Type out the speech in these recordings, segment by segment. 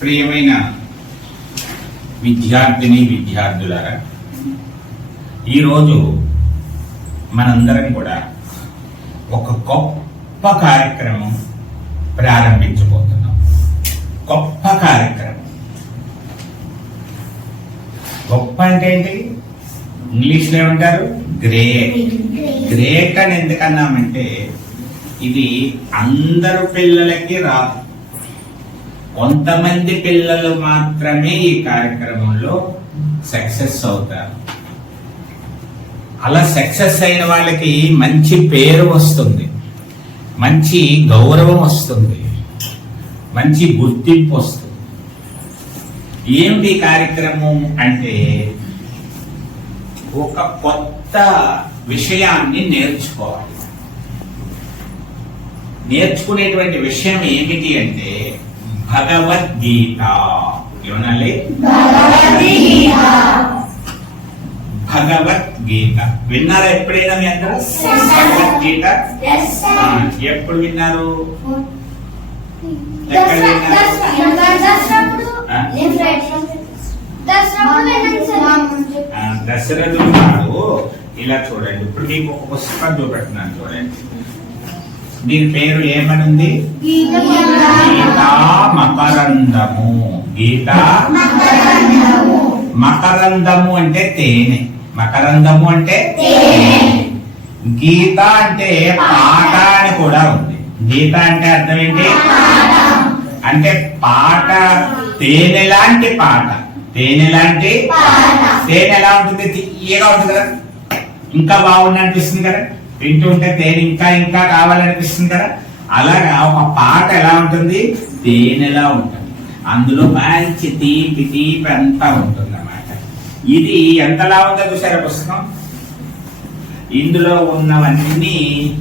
ప్రియమైన విద్యార్థిని విద్యార్థులారా ఈరోజు మనందరం కూడా ఒక గొప్ప కార్యక్రమం ప్రారంభించబోతున్నాం. గొప్ప కార్యక్రమం. గొప్ప అంటే ఏంటి? ఇంగ్లీష్లో ఏమంటారు? గ్రేట్ గ్రేట్ అని ఎందుకన్నామంటే ఇది అందరు పిల్లలకి రాదు. కొంతమంది పిల్లలు మాత్రమే ఈ కార్యక్రమంలో సక్సెస్ అవుతారు. అలా సక్సెస్ అయిన వాళ్ళకి మంచి పేరు వస్తుంది. మంచి గౌరవం వస్తుంది. మంచి గుర్తింపు వస్తుంది. ఏమిటి కార్యక్రమం అంటే ఒక కొత్త విషయాన్ని నేర్చుకోవాలి. నేర్చుకునేటువంటి విషయం ఏమిటి అంటే భగవద్గీత. ఏమనాలి? భగవద్గీత. విన్నారా ఎప్పుడైనా మీ అందరూ? భగవద్గీత? ఎప్పుడు విన్నారు? ఎక్కడ విన్నారు? దశరథుడు ఇలా చూడండి. ఇప్పుడు మీకు ఒక పుస్తకం చూపెడుతున్నాను చూడండి. దీని పేరు ఏమనుంది? గీతా మకరందము. గీత మకరందము. అంటే తేనె. మకరందము అంటే గీత అంటే పాట అని కూడా ఉంది. గీత అంటే అర్థం ఏంటి? అంటే పాట తేనె లాంటి పాట. తేనె లాంటి తేనె ఎలా ఉంటుంది? తీయగా ఉంటుంది కదా. ఇంకా బాగుంది అనిపిస్తుంది కదా. వింటుంటే ఉంటే తేనె ఇంకా ఇంకా కావాలనిపిస్తుంది కదా? అలాగా ఒక పాట ఎలా ఉంటుంది? తేనెలా ఉంటుంది? అందులో మంచి తీపి తీపి అంతా ఉంటుంది అన్నమాట ఇది ఎంతలా ఉందో చూసారా పుస్తకం? ఇందులో ఉన్నవన్నీ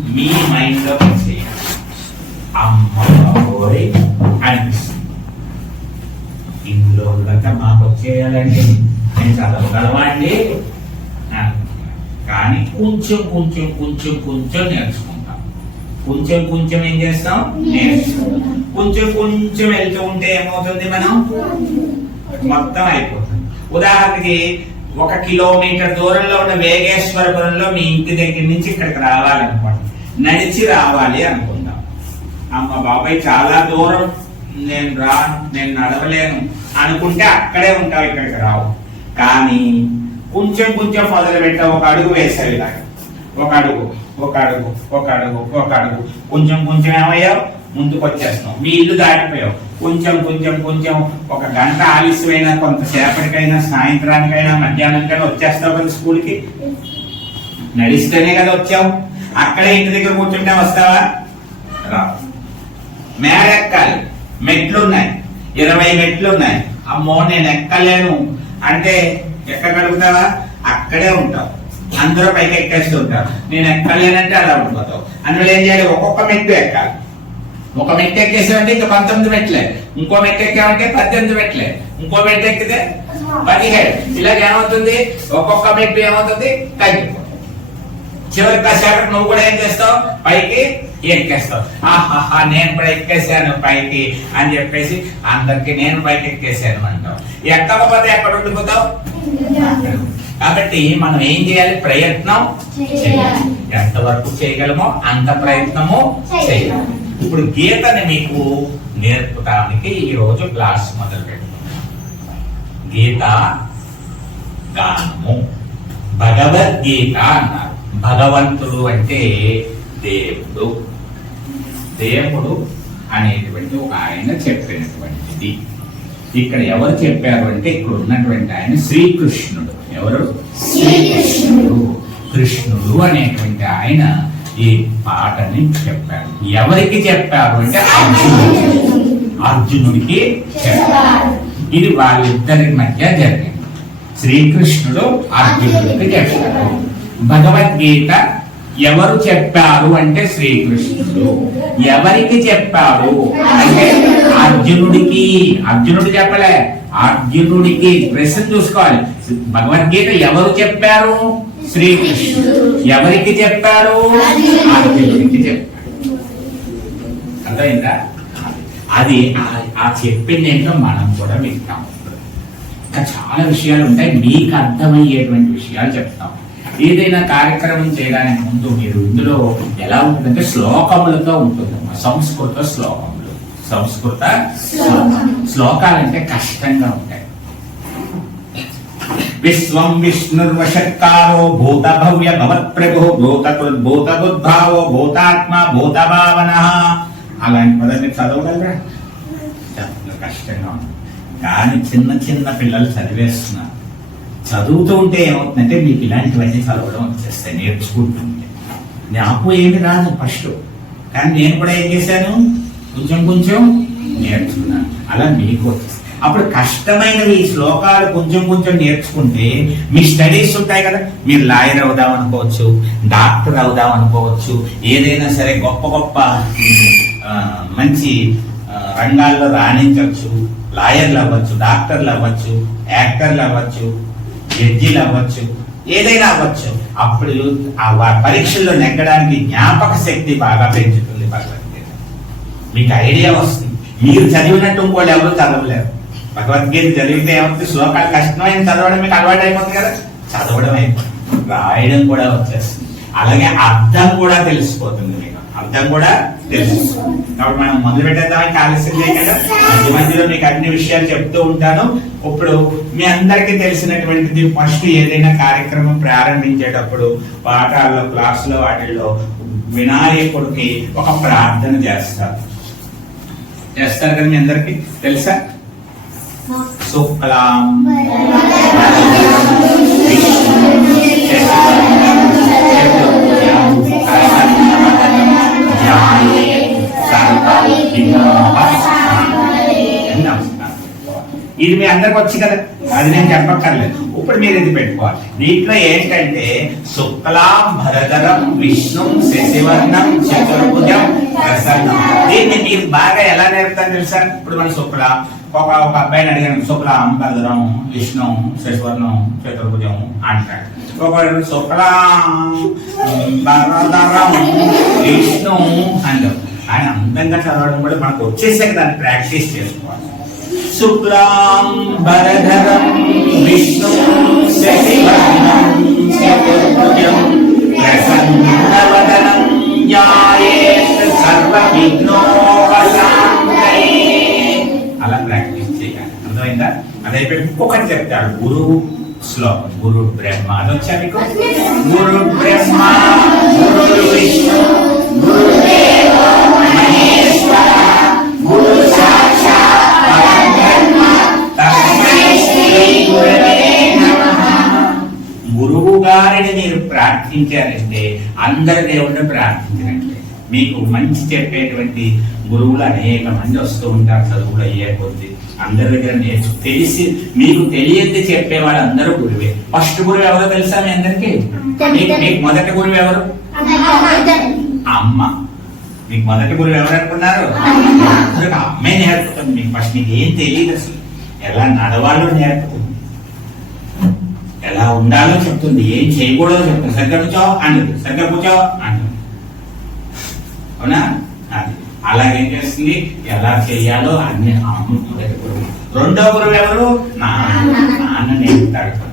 మీ మైండ్లో పనిచేయాలి చేయాలి అమ్మోయ్ అనిపిస్తుంది. ఇందులో ఉన్నంత మాకు వచ్చేయాలండి. నేను చదవగలవా అండి? కానీ కొంచెం కొంచెం కొంచెం కొంచెం నేర్చుకుంటాం. కొంచెం కొంచెం ఏం చేస్తాం? నేర్చుకుంటాం. కొంచెం కొంచెం వెళ్తూ ఉంటే ఏమవుతుంది మనం? మొత్తం అయిపోతుంది. ఉదాహరణకి ఒక కిలోమీటర్ దూరంలో ఉన్న వేగేశ్వరపురంలో మీ ఇంటి దగ్గర నుంచి ఇక్కడికి రావాలనుకోండి. నడిచి రావాలి అనుకుందాం. అమ్మ బాబాయ్ చాలా దూరం. నేను రా నేను నడవలేను. అనుకుంటే అక్కడే ఉంటావు ఇక్కడికి రావు. కానీ కొంచెం కొంచెం మొదలు పెట్టా ఒక అడుగు వేసావు ఇలాగ. ఒక అడుగు ఒక అడుగు ఒక అడుగు ఒక అడుగు. కొంచెం కొంచెం ఏమయ్యావు? ముందుకు వచ్చేస్తున్నావు. మీ ఇల్లు దాటిపోయావు. కొంచెం కొంచెం కొంచెం ఒక గంట ఆలస్యమైనా కొంతసేపటికైనా సాయంత్రానికైనా మధ్యాహ్నానికైనా వచ్చేస్తావు కదా స్కూల్కి? నడిస్తేనే కదా వచ్చావు. అక్కడే ఇంటి దగ్గర కూర్చుంటే వస్తావా? రా. మేడ ఎక్కాలి మెట్లున్నాయి. ఇరవై మెట్లు ఉన్నాయి అమ్మో నేను ఎక్కలేను అంటే ఎక్కగలుగుతావా అక్కడే ఉంటావు. అందరూ పైకి ఎక్కేస్తూ నేను ఎక్కలేనంటే అలా ఉండిపోతావు. అందులో ఏం చేయాలి? ఒక్కొక్క మెట్టు ఎక్కాలి. ఒక మెట్టు ఎక్కేసామంటే ఇంకా పంతొమ్మిది మెట్లే. ఇంకో మెట్టు ఎక్కామంటే పద్దెనిమిది మెట్లే. ఇంకో మెట్టు ఎక్కితే పదిహేడు. ఇలాగ ఏమవుతుంది? ఒక్కొక్క మెట్టు ఏమవుతుంది? తగ్గిపోతుంది. చివరికి కాసేపటి నువ్వు కూడా ఏం చేస్తావు? పైకి ఎక్కేస్తావు. ఆహాహా నేను కూడా ఎక్కేసాను పైకి అని చెప్పేసి అందరికి నేను పైకి ఎక్కేసాను అంటావు. ఎక్కకపోతే ఎక్కడ ఉండిపోతావు? కాబట్టి మనం ఏం చేయాలి? ప్రయత్నం చేయాలి. ఎంతవరకు చేయగలమో అంత ప్రయత్నము చేయాలి. ఇప్పుడు గీతని మీకు నేర్పడానికి ఈ రోజు క్లాస్ మొదలు పెడుతున్నాం. గీత గానము. భగవద్గీత అన్నారు. భగవంతుడు అంటే దేవుడు. దేవుడు అనేటువంటి ఒక ఆయన చెప్పినటువంటిది. ఇక్కడ ఎవరు చెప్పారు అంటే ఇక్కడ ఉన్నటువంటి ఆయన శ్రీకృష్ణుడు. ఎవరు? శ్రీకృష్ణుడు. కృష్ణుడు అనేటువంటి ఆయన ఈ పాటని చెప్పారు. ఎవరికి చెప్పారు అంటే అర్జునుడికి. అర్జునుడికి చెప్పారు. ఇది వాళ్ళిద్దరి మధ్య జరిగింది. శ్రీకృష్ణుడు అర్జునుడికి చెప్పారు. భగవద్గీత ఎవరు చెప్పారు అంటే శ్రీకృష్ణుడు. ఎవరికి చెప్పారు అంటే అర్జునుడికి అర్జునుడు చెప్పలే అర్జునుడికి ప్రశ్న చూసుకోవాలి. భగవద్గీత ఎవరు చెప్పారు? శ్రీకృష్ణుడు. ఎవరికి చెప్పారు? అర్జునుడికి చెప్పారు. అర్థమైందా? అది ఆ- చెప్పింది ఏంటో మనం కూడా వింటాం. ఇంకా చాలా విషయాలు ఉంటాయి. మీకు అర్థమయ్యేటువంటి విషయాలు చెప్తాం. ఏదైనా కార్యక్రమం చేయడానికి ముందు మీరు ఇందులో ఎలా ఉంటుందంటే శ్లోకములతో ఉంటుంది సంస్కృత శ్లోకం. సంస్కృత శ్లోకం. శ్లోకాలంటే కష్టంగా ఉంటాయి. విశ్వం విష్ణుర్వషత్కారో భూత భవ్య భవత్ ప్రభు భూత భూత బుద్ధావో భూతాత్మ భూత భావన అలాంటి పదాన్ని చదవగలరా? కష్టంగా ఉంది కానీ చిన్న చిన్న పిల్లలు చదివేస్తున్నారు. చదువుతూ ఉంటే ఏమవుతుందంటే మీకు ఇలాంటివన్నీ చదవడం వచ్చేస్తాయి నేర్చుకుంటుంటే నాకు ఏమి రాదు ఫస్ట్. కానీ నేను కూడా ఏం చేశాను? కొంచెం కొంచెం నేర్చుకున్నాను. అలా మీకు వచ్చేస్తాయి అప్పుడు కష్టమైనవి ఈ శ్లోకాలు కొంచెం కొంచెం నేర్చుకుంటే మీ స్టడీస్ ఉంటాయి కదా. మీరు లాయర్ అవుదాం అనుకోవచ్చు డాక్టర్ అవుదాం అనుకోవచ్చు ఏదైనా సరే గొప్ప గొప్ప మంచి రంగాల్లో రాణించవచ్చు లాయర్లు అవ్వచ్చు డాక్టర్లు అవ్వచ్చు యాక్టర్లు అవ్వచ్చు జడ్జీలు అవ్వచ్చు ఏదైనా అవ్వచ్చు. అప్పుడు ఆ పరీక్షల్లో నెగ్గడానికి జ్ఞాపక శక్తి బాగా పెంచుతుంది భగవద్గీత మీకు ఐడియా వస్తుంది. మీరు చదివినట్టు ఇంకోళ్ళు ఎవరు చదవలేరు. భగవద్గీత చదివితే ఏమవుతుంది? శ్లోకాలు కష్టమైన చదవడం మీకు అలవాటు అయిపోతుంది కదా? చదవడం అయిపోతుంది. రాయడం కూడా వచ్చేస్తుంది. అలాగే అర్థం కూడా తెలిసిపోతుంది మీకు. అర్థం కూడా తెలుసు కాబట్టి మనం మొదలు పెట్టేద్దామని ఆలస్యం కదా మధ్య మధ్యలో మీకు అన్ని విషయాలు చెప్తూ ఉంటాను. ఇప్పుడు మీ అందరికీ తెలిసినటువంటిది ఫస్ట్ ఏదైనా కార్యక్రమం ప్రారంభించేటప్పుడు పాఠాల్లో క్లాసులో వాటిల్లో వినాయకుడికి ఒక ప్రార్థన చేస్తారు. చేస్తారు కదా మీ అందరికి? తెలుసా? శుక్లాం ఇది మీ అందరికి వచ్చి కదా? అది నేను చెప్పక్కర్లేదు. ఇప్పుడు మీరు ఇది పెట్టుకోవాలి. దీంట్లో ఏంటంటే శుక్లాం భరధరం విష్ణు శశివర్ణం చతుర్భుజం ప్రసన్నం. దీన్ని మీరు బాగా ఎలా నేర్పుతాను తెలుసా? ఇప్పుడు మన శుక్ల ఒక ఒక అబ్బాయిని అడిగాను శుక్లాం భరధరం విష్ణు శశివర్ణం చతుర్భుజం అంటాడు. ఒకడు శుక్లాం భరధరం విష్ణు అంటాడు. ఆయన అందంగా చదవడం కూడా మనకు వచ్చేసాక దాన్ని ప్రాక్టీస్ చేసుకోవాలి. శుక్లాం భరధరం విష్ణు శశివర్ణం చతుర్భుజం ప్రసన్నవదనం ధ్యాయేత్ సర్వవిఘ్నోపశాంతయే అలా ప్రాక్టీస్ చేయాలి. అర్థమైందా? అదైపోయి ఇంకొకటి చెప్తాడు. గురువు శ్లోకం. గురు బ్రహ్మ. అది వచ్చా మీకు? గురు బ్రహ్మ గురు విష్ణు గురు మహేశ్వర గురు గురవే గారిని మీరు ప్రార్థించారంటే అందరి దేవుడిని ప్రార్థించినట్లే మీకు మంచి చెప్పేటువంటి గురువులు అనేక మంది వస్తూ ఉంటారు చదువులు అయ్యే కొద్ది అందరి దగ్గర నేర్చు తెలిసి మీకు తెలియంది చెప్పే వాళ్ళు అందరూ గురువే ఫస్ట్ గురువు ఎవరో తెలుసా మీ అందరికి మీకు మొదటి గురువు ఎవరు అమ్మ మీకు మొదటి గురువు ఎవరు అనుకున్నారు అమ్మే నేర్పుతుంది మీకు ఫస్ట్ మీకు ఏం తెలియదు అసలు ఎలా నడవాలో నేర్పుతుంది. ఎలా ఉండాలో చెప్తుంది. ఏం చేయకూడదో చెప్తుంది. సరిగ్గా కూర్చో అంటుంది సరిగ్గా కూర్చో అంటుంది అవునా? అది. అలాగేం చేస్తుంది? ఎలా చేయాలో అన్ని అమ్మ మొదటి గురువు. రెండో గురువు ఎవరు? నాన్న. నాన్న నేర్పుతాడు.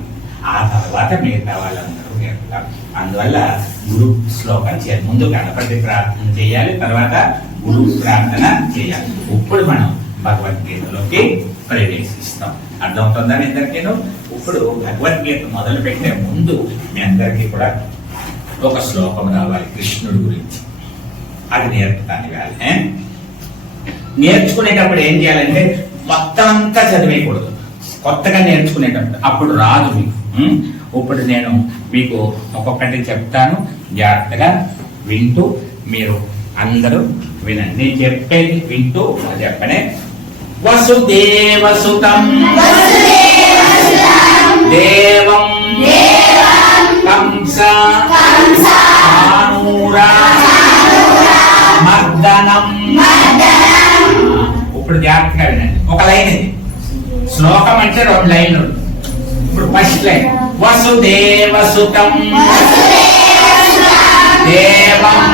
ఆ తర్వాత మిగతా వాళ్ళందరూ నేర్పుతారు. అందువల్ల గురు శ్లోకం చేయాలి ముందు గణపతి ప్రార్థన చేయాలి. తర్వాత గురు ప్రార్థన చేయాలి. ఇప్పుడు మనం భగవద్గీతలోకి ప్రవేశిస్తాం అర్థమవుతుందా మీ అందరికీను ఇప్పుడు భగవద్గీత మొదలు పెట్టే ముందు మీ అందరికీ కూడా ఒక శ్లోకం రావాలి కృష్ణుడి గురించి. అది నేర్పుతాను ఇవాళ నేర్చుకునేటప్పుడు ఏం చేయాలంటే మొత్తం అంతా చదివేయకూడదు. కొత్తగా నేర్చుకునేటప్పుడు. అప్పుడు రాదు మీకు. ఇప్పుడు నేను మీకు ఒక్కొక్కటి చెప్తాను. జాగ్రత్తగా వింటూ మీరు అందరూ వినండి. నేను చెప్పేది వింటూ చెప్పనే వసుదేవసుతం. దేవం కంస మర్దనం. ఇప్పుడు జాగ్రత్తగా వినండి. ఒక లైన్ ఇది. శ్లోకం అంటే రెండు లైన్లు. ఇప్పుడు ఫస్ట్ లైన్. వసుదేవసుతం. దేవం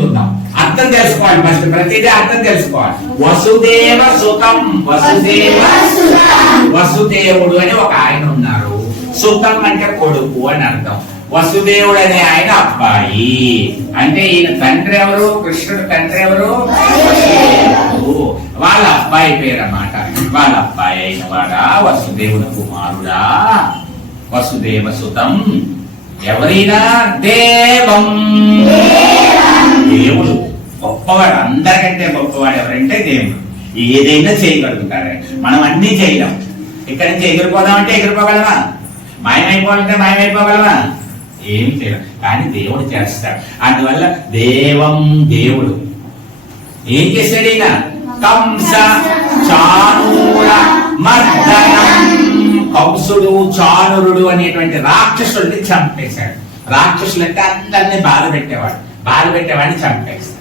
అర్థం తెలుసుకోవాలి ఫస్ట్ ప్రతిదీ అర్థం తెలుసుకోవాలి. వసుదేవ సుతం వసుదేవ వసుదేవుడు అని ఒక ఆయన ఉన్నారు. సుతం అంటే కొడుకు అని అర్థం. వసుదేవుడు అనే ఆయన అబ్బాయి. అంటే ఈయన తండ్రి ఎవరు? కృష్ణుడు తండ్రి ఎవరు? వాళ్ళ అబ్బాయి పేరు అన్నమాట వాళ్ళ అబ్బాయి అయిన వాడా? వసుదేవుడు కుమారుడా? వసుదేవ సుతం. ఎవరైనా? దేవం. దేవుడు గొప్పవాడు అందరికంటే గొప్పవాడు ఎవరంటే దేవుడు. ఏదైనా చేయగలుగుతాడు. మనం అన్ని చేయలేం. ఇక్కడ నుంచి ఎగిరిపోదామంటే ఎగిరిపోగలవా మాయమైపోవాలంటే మాయమైపోగలమా? ఏం చేయలేం. కానీ దేవుడు చేస్తాడు. అందువల్ల దేవం దేవుడు. ఏం చేశాడు ఈయన? కంస చానూర మర్దనం. కంసుడు చానురుడు అనేటువంటి రాక్షసుడిని చంపేశాడు. రాక్షసులంటే అందరినీ బాధ పెట్టేవాడు. బాధ పెట్టేవాడిని చంపేస్తాడు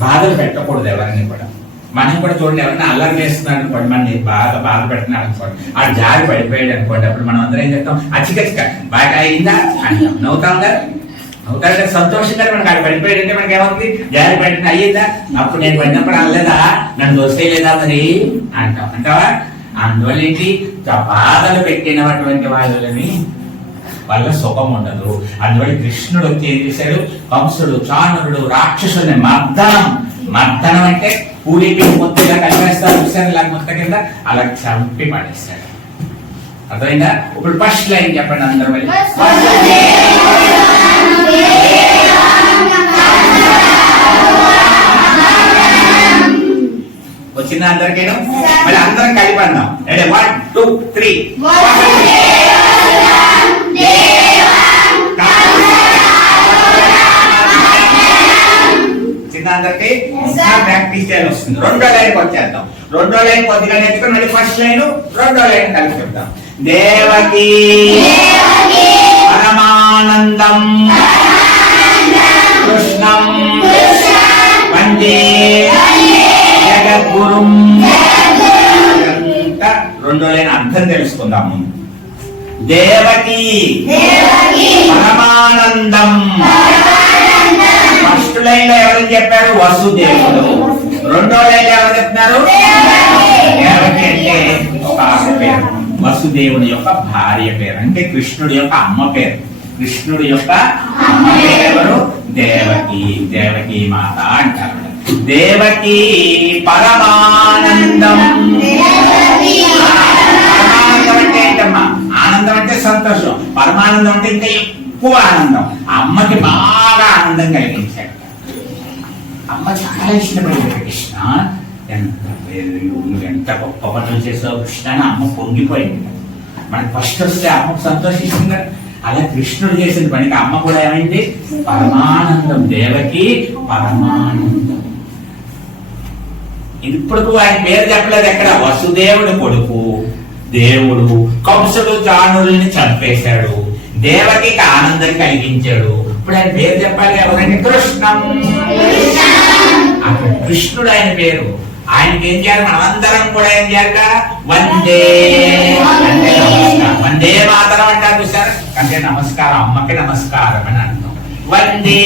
బాధలు పెట్టకూడదు ఎవరిని కూడా. మనం కూడా చూడండి ఎవరైనా అల్లరి చేస్తున్నాడు అనుకోండి మనని బాగా బాధ పెడుతున్నాడు అనుకోండి ఆ జారి పడిపోయాడు అనుకోండి అప్పుడు మనం అందరం ఏం చెప్తాం అచ్చికచ్చిక బాగా అయిందా? అంటాం నవ్వుతాం కదా. నవ్వుతారు కదా సంతోషంగా మనకి ఆడ పడిపోయాడు అంటే మనకి ఏమవుతుంది? జారి పడిన అయ్యిందా? అప్పుడు నేను పడినప్పుడు అనలేదా నన్ను దోసేయలేదా మరి? అంటాం. అంటావా? అందువల్ల ఏంటి? బాధలు పెట్టినటువంటి వాళ్ళని వాళ్ళ సుఖం ఉండదు. అందువల్ల కృష్ణుడు వచ్చి ఏం చేశాడు? కంసుడు చానురుడు రాక్షసుని మర్దనం మర్దనం అంటే పూరికి మొత్తగా కలిపేస్తారు. చూసారు ఇలా ముద్ద కింద అలా చంపి పడేస్తాడు. అర్థమైందా? ఇప్పుడు ఫస్ట్ లైన్ చెప్పండి అందరూ వచ్చిందా అందరికీ మరి అందరం కలిపి అన్నాం వన్ టూ త్రీ. అందరికి ప్రాక్టీస్ చేయాలి వస్తుంది. రెండో లైన్ వచ్చేద్దాం. రెండో లైన్ కొద్దిగా నేర్చుకుని మళ్ళీ ఫస్ట్ లైన్ రెండో లైన్ కలిపి చెప్తాం దేవకి పరమానందం కృష్ణం వందే జగద్గురుం. రెండో లైన్ అర్థం తెలుసుకుందాం ముందు. దేవకి పరమానందం లైన్లో ఎవరు చెప్పారు? వసుదేవుడు. రెండో లైన్లో ఎవరు చెప్తున్నారు ఒక పేరు. వసుదేవుని యొక్క భార్య పేరు. అంటే కృష్ణుడి యొక్క అమ్మ పేరు. కృష్ణుడి యొక్క అమ్మ పేరు ఎవరు? దేవకి. దేవకి మాత అంటారు. దేవకి పరమానందం. పరమానందం అంటే ఏంటమ్మా? ఆనందం అంటే సంతోషం. పరమానందం అంటే ఇంకా ఎక్కువ ఆనందం. అమ్మకి బాగా ఆనందం కలిగించాడు. అమ్మ చాలా ఇష్టపడేది కృష్ణ. ఎంత నువ్వు ఎంత గొప్ప పనులు చేసావు కృష్ణ అని అమ్మ పొంగిపోయింది. మనకి ఫస్ట్ వస్తే అమ్మ సంతోషిస్తుంది అలా కృష్ణుడు చేసిన పనికి అమ్మ కూడా ఏమైంది? పరమానందం దేవకి పరమానందం. ఇప్పుడు ఆయన పేరు చెప్పలేదు ఎక్కడ? వసుదేవుడు కొడుకు దేవుడు కంసుడు జానుల్ని చంపేశాడు. దేవకి ఆనందం కలిగించాడు. ఇప్పుడు ఆయన పేరు చెప్పాలి ఎవరంటే కృష్ణం. కృష్ణుడు ఆయన పేరు. ఆయనకి ఏం చేయాలి? మనమందరం కూడా ఏం చేయాలి వందే అంటే నమస్కారం. వందే మాతరం అంటారు చూసారు? అంటే నమస్కారం అమ్మకి నమస్కారం అని అర్థం. వందే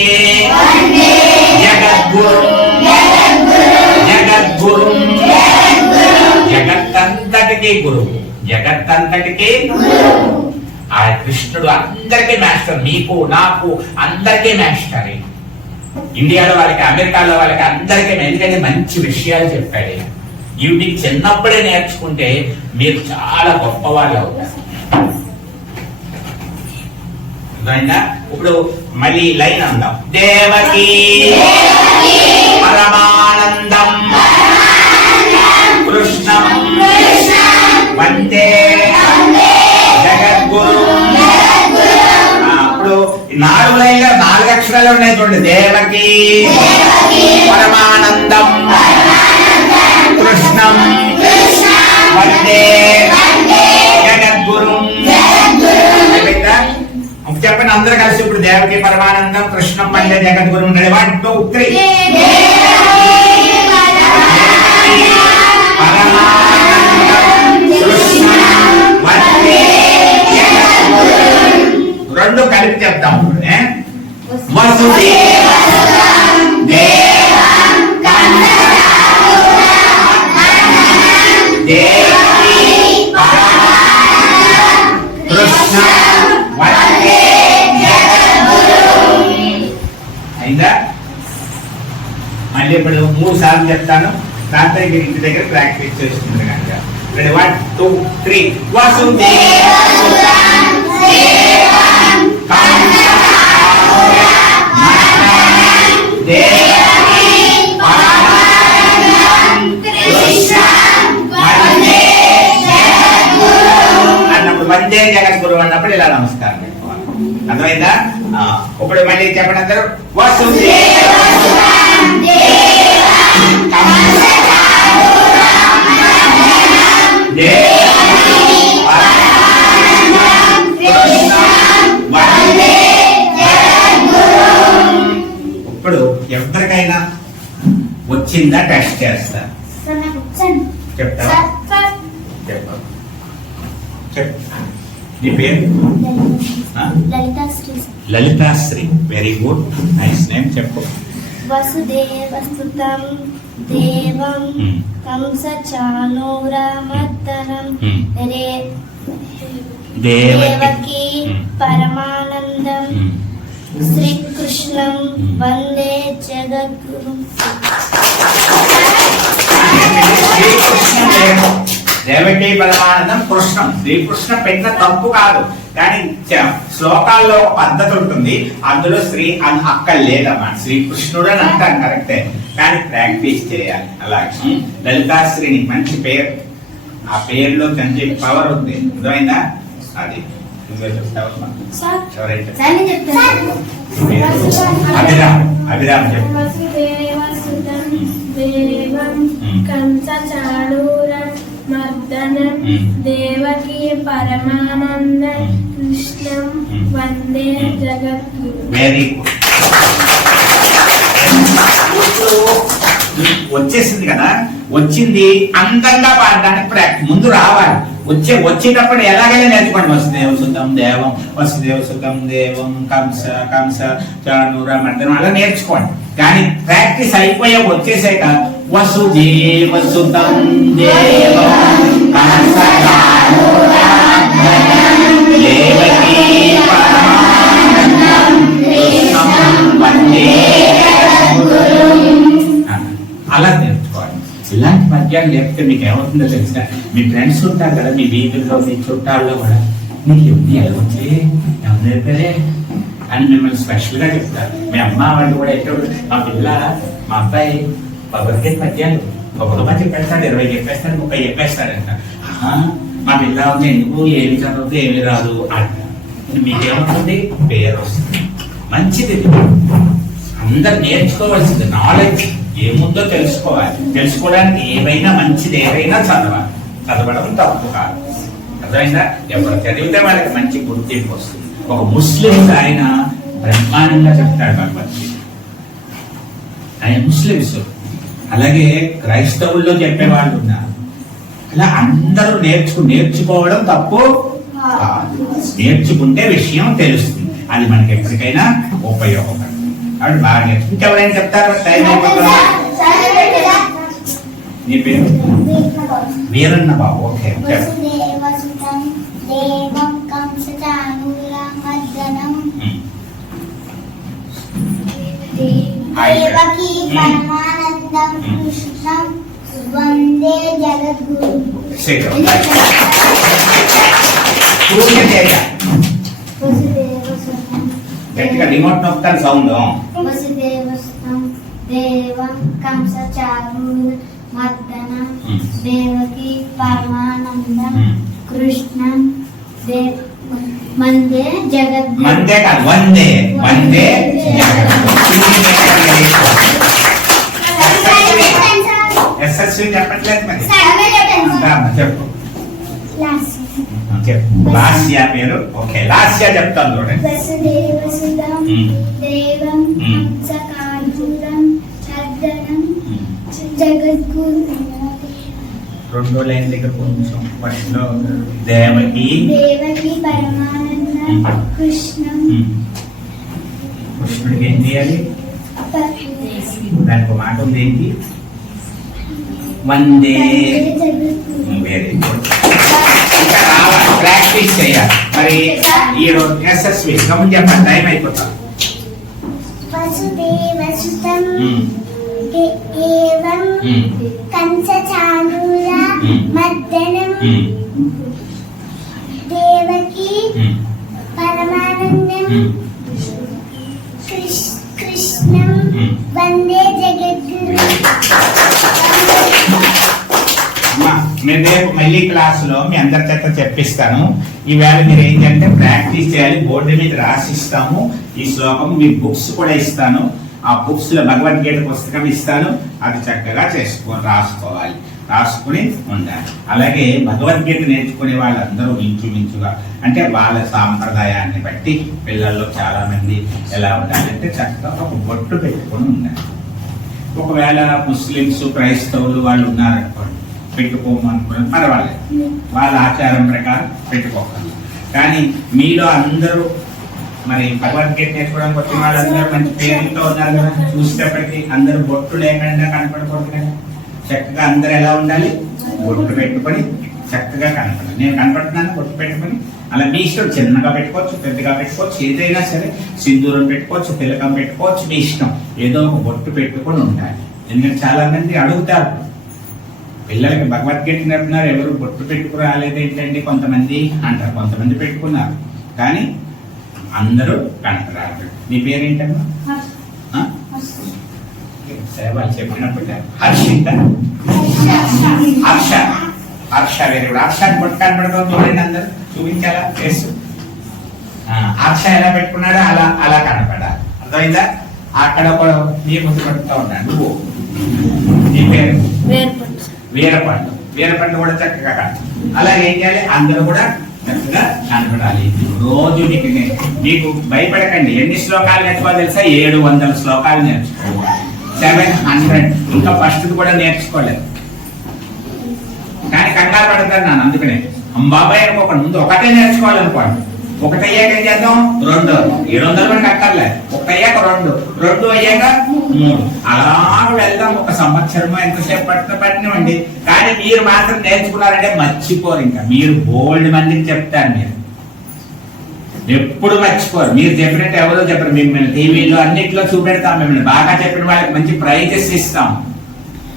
జగద్గురు. జగద్గురు. జగత్తంతటికి గురువు జగత్తంతటికి ఆ కృష్ణుడు అందరికీ మాస్టర్ మీకు నాకు అందరికీ మాస్టర్ ఇండియాలో వాళ్ళకి అమెరికాలో వాళ్ళకి అందరికీ ఎందుకంటే మంచి విషయాలు చెప్పాడు. ఇవి మీకు చిన్నప్పుడే నేర్చుకుంటే మీరు చాలా గొప్ప వాళ్ళు అవుతారు? ఇప్పుడు మళ్ళీ లైన్ అందాం దేవకి పరమానందం కృష్ణం వందే జగద్గురు అప్పుడు ఈ నాలుగు లైన్లో నాలుగు అక్షరాలు ఉన్నాయి చూడండి. దేవకి పరమానందం కృష్ణం వందే జగద్గురు. చెప్పండి అందరూ కలిసి ఇప్పుడు దేవకి పరమానందం కృష్ణం వందే జగద్గురు వన్ టూ త్రీ. రెండు కలిపి చెప్తాం. వసుది అయిందా? మళ్ళీ ఇప్పుడు మూడు సార్లు చెప్తాను. దాంతో ఇంటి దగ్గర ప్రాక్టీస్ చేస్తుంది కనుక. రెండు వన్ టూ త్రీ వసుంధే ఇప్పుడు మళ్ళీ చెప్పండి అందరూ. వసుదేవ ఇప్పుడు ఎవరికైనా వచ్చిందా టెస్ట్ చేస్తా? చెప్తా? చెప్పు. చెప్పు. నీ పేరు? ఆ? Lalithasri very good nice name చెప్పు వసుదేవస్తుతం దేవం Hmm. కంసచానూరమర్దనం Hmm. రే దేవకి Hmm. పరమానందం. శ్రీకృష్ణం. వందే జగద్గురు దేవకి పరమానందం కృష్ణం. శ్రీకృష్ణ పెట్టిన తప్పు కాదు. కానీ శ్లోకాల్లో ఒక పద్ధతి ఉంటుంది. అందులో శ్రీ అని అక్కడ లేదమ్మా శ్రీకృష్ణుడు అని అంటాం కరెక్టే. కానీ ప్రాక్టీస్ చేయాలి. అలాగే లలితాశ్రీని మంచి పేరు. ఆ పేరులో మంచి పవర్ ఉంది. అర్థమైందా? అది. నువ్వే చెప్తావమ్మా ఎవరైతే అభిరామ్. అభిరామ్ చెప్పు. దేవకి పరమానందం. కృష్ణం. వందే. జగద్గురు వెరీ గుడ్ వచ్చేసింది కదా వచ్చింది అందంగా పాడడానికి ప్రాక్టీస్ ముందు రావాలి వచ్చే వచ్చేటప్పుడు ఎలాగైనా నేర్చుకోండి వసుదేవ సుతం దేవం వసుదేవ సుతం దేవం కంస కంస చాణూర మర్దనం అలా నేర్చుకోండి కానీ ప్రాక్టీస్ అయిపోయా వచ్చేసాక వసుదేవ సుతం దేవం అలా నేర్చుకోవాలి ఇలాంటి పద్యాలు లేకపోతే మీకు ఏమవుతుందో తెలుసా? మీ ఫ్రెండ్స్ ఉంటారు కదా మీ వీధుల్లో మీ చుట్టాల్లో కూడా. మీకు ఇవన్నీ ఎలా వచ్చి ఎవరు అని మిమ్మల్ని స్పెషల్గా చెప్తారు. మీ అమ్మ వాళ్ళు కూడా ఎప్పుడు మా పిల్ల మా అబ్బాయి భగవద్గీత పద్యాలు ఒక మంచి పెడతాడు ఇరవై చెప్పేస్తాడు ముప్పై చెప్పేస్తాడంట. మా పిల్ల ఉంది ఎందుకు? ఏమి చదవదు ఏమి రాదు అంట. మీకేమవుతుంది? పేరు వస్తుంది. మంచిది. అందరు నేర్చుకోవాల్సింది నాలెడ్జ్ ఏముందో తెలుసుకోవాలి. తెలుసుకోవడానికి ఏవైనా మంచిది ఏవైనా చదవాలి. చదవడం తప్పు కాదు. అర్థమైందా? ఎవరు చదివితే వాళ్ళకి మంచి గుర్తింపు వస్తుంది. ఒక ముస్లిం ఆయన బ్రహ్మాండంగా చెప్తాడు భగవద్గీత. ఆయన ముస్లిమ్స్ అలాగే క్రైస్తవుల్లో చెప్పేవాళ్ళు ఉన్నారు అలా అందరూ నేర్చుకు నేర్చుకోవడం తప్పు కాదు. నేర్చుకుంటే విషయం తెలుస్తుంది. అది మనకి ఎప్పటికైనా ఉపయోగపడుతుంది. కాబట్టి బాగా నేర్చు ఇంకెవరైనా చెప్తారు? టైం నీ పేరు? వీరన్న బాబు. ఓకే. దేవకి. శీఘ్రం పూర్ణ చేయ వసుదేవసుతం గట్టిగా రిమోట్ నొక్కుతాను సౌండ్. వసుదేవసుతం దేవం కంసచానూర మర్దనం. దేవకి పరమానందం. కృష్ణం దే మందే జగద్గురు. మందే కాదు వందే వందే ఎస్ఎస్వి చెప్పట్లేదు మరి. చెప్పు. చెప్పు. లాస్య పేరు ఓకే లాస్య చెప్తాను చూడండి. దేవం. కంసకాంతురం చర్దనం ఉమ్. జగద్గురు రెండో లైన్ దగ్గర కొంచెం ఫస్ట్లో దేవకి? దేవకి పరమానందం. కృష్ణం. ఉమ్. కృష్ణుడికి ఏం చేయాలి? దానికి మాట ఉంది ఏంటి? వందే వెరీ గుడ్ ఇంకా రావాలి ప్రాక్టీస్ చేయాలి. మరి ఈ రోజు ఎస్ఎస్వి గమని చెప్పండి టైం అయిపోతా. వసుదేవసుతం ఏవం దేవకి పరమానందం కృష్ణం. వందే అమ్మా, మీరు రేపు మళ్ళీ క్లాసులో మీ అందరి చేత చెప్పిస్తాను. ఈవేళ మీరు ఏంటంటే ప్రాక్టీస్ చేయాలి బోర్డు మీద రాసిస్తాము. ఈ శ్లోకం మీ బుక్స్ కూడా ఇస్తాను. ఆ బుక్స్లో భగవద్గీత పుస్తకం ఇస్తాను. అది చక్కగా చేసుకో రాసుకోవాలి. రాసుకుని ఉండాలి. అలాగే భగవద్గీత నేర్చుకునే వాళ్ళందరూ ఇంచుమించుగా అంటే వాళ్ళ సాంప్రదాయాన్ని బట్టి పిల్లల్లో చాలా మంది ఎలా ఉండాలంటే చక్కగా ఒక బొట్టు పెట్టుకొని ఉండాలి. ఒకవేళ ముస్లిమ్స్ క్రైస్తవులు వాళ్ళు ఉన్నారంటే పెట్టుకోమనుకోండి పర్వాలేదు వాళ్ళ. ఆచారం ప్రకారం పెట్టుకోకండి. కానీ మీలో అందరూ మరి భగవద్గీత నేర్చుకోవడానికి వచ్చిన వాళ్ళందరూ మంచి పేరుతో ఉన్నారు కదా. చూసేటప్పటికి అందరూ బొట్టు లేకుండా కనపడకూడదు కదా. చక్కగా అందరూ ఎలా ఉండాలి? బొట్టు పెట్టుకొని చక్కగా కనపడాలి. నేను కనపడుతున్నాను బొట్టు పెట్టుకొని. అలా మీ ఇష్టం చిన్నగా పెట్టుకోవచ్చు పెద్దగా పెట్టుకోవచ్చు ఏదైనా సరే సింధూరం పెట్టుకోవచ్చు తిలకం పెట్టుకోవచ్చు మీ ఇష్టం. ఏదో ఒక బొట్టు పెట్టుకొని ఉండాలి. ఎందుకంటే చాలా మంది అడుగుతారు పిల్లలకి భగవద్గీత నేర్పుతున్నారు ఎవరు బొట్టు పెట్టుకు రాలేదు ఏంటండి కొంతమంది అంటారు కొంతమంది పెట్టుకున్నారు. కానీ అందరూ కనపరారు నీ పేరేంటమ్మా? వాళ్ళు చెప్పినప్పుడు హర్షిత. హర్ష. హర్ష వేరే కూడా. హర్షాన్ని బొట్టు కనపడతాం చూడండి అందరు. చూపించాలా? ఆ, హర్ష ఎలా పెట్టుకున్నాడో అలా అలా కనపడాలి. అర్థమైందా? అక్కడ ఒక నీ ముందు పెట్టుతూ ఉన్నాడు. నువ్వు. నీ పేరు? వీరపండు. వీరపండు కూడా చక్కగా అలాగే ఏం చేయాలి? అందరూ కూడా చక్కగా కనపడాలి రోజు మీకు మీకు భయపడకండి. ఎన్ని శ్లోకాలు నేర్చుకోవాలి తెలుసా? ఏడు వందల శ్లోకాలు నేర్చుకోవాలి. సెవెన్ హండ్రెడ్ ఇంకా ఫస్ట్ కూడా నేర్చుకోలేదు. కానీ కంగారు పడతాను నాన్న అందుకనే. బాబాయ్ అనుకోకుండా. ముందు ఒకటే నేర్చుకోవాలనుకోండి. ఒకటి అయ్యాక ఏం చేద్దాం? రెండు. ఏడు వందలు మనకి అక్కర్లే. ఒకటి అయ్యాక రెండు. రెండు అయ్యాక మూడు. అలా వెళ్దాం. ఒక సంవత్సరమో ఎంతసేపు పట్టిన పట్టినండి కానీ మీరు మాత్రం నేర్చుకున్నారంటే మర్చిపోరు ఇంకా. మీరు బోల్డ్ మందికి చెప్తారు మీరు. ఎప్పుడు మర్చిపోరు. మీరు చెప్పినట్టు ఎవరో చెప్పరు. మిమ్మల్ని టీవీలో అన్నింటిలో చూపెడతాం మిమ్మల్ని. బాగా చెప్పిన వాళ్ళకి మంచి ప్రైజెస్ ఇస్తాం.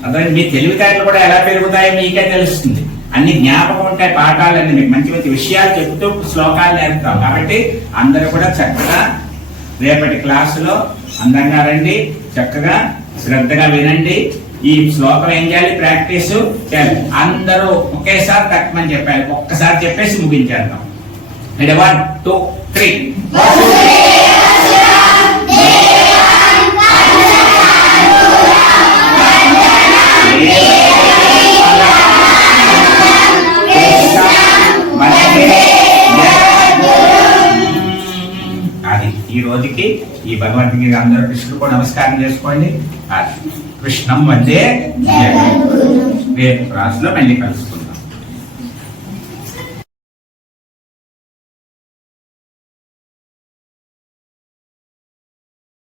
అదే మీ తెలివితేటలు కూడా ఎలా పెరుగుతాయో మీకే తెలుస్తుంది. అన్ని జ్ఞాపకం ఉంటాయి పాఠాలన్నీ. మీకు మంచి మంచి విషయాలు చెప్తూ శ్లోకాలు నేర్పుతాం. కాబట్టి అందరూ కూడా చక్కగా రేపటి క్లాసులో అందంగా రండి చక్కగా శ్రద్ధగా వినండి. ఈ శ్లోకం ఏం చేయాలి? ప్రాక్టీస్ చేయాలి. అందరూ ఒకేసారి తక్కువని చెప్పాలి. ఒక్కసారి చెప్పేసి ముగించేద్దాం. One two three. అది ఈ రోజుకి ఈ భగవంతునికి అందరూ కృష్ణుడు కూడా నమస్కారం చేసుకోండి. కృష్ణం వందే రేపు క్లాసులో మళ్ళీ కలుసుకోండి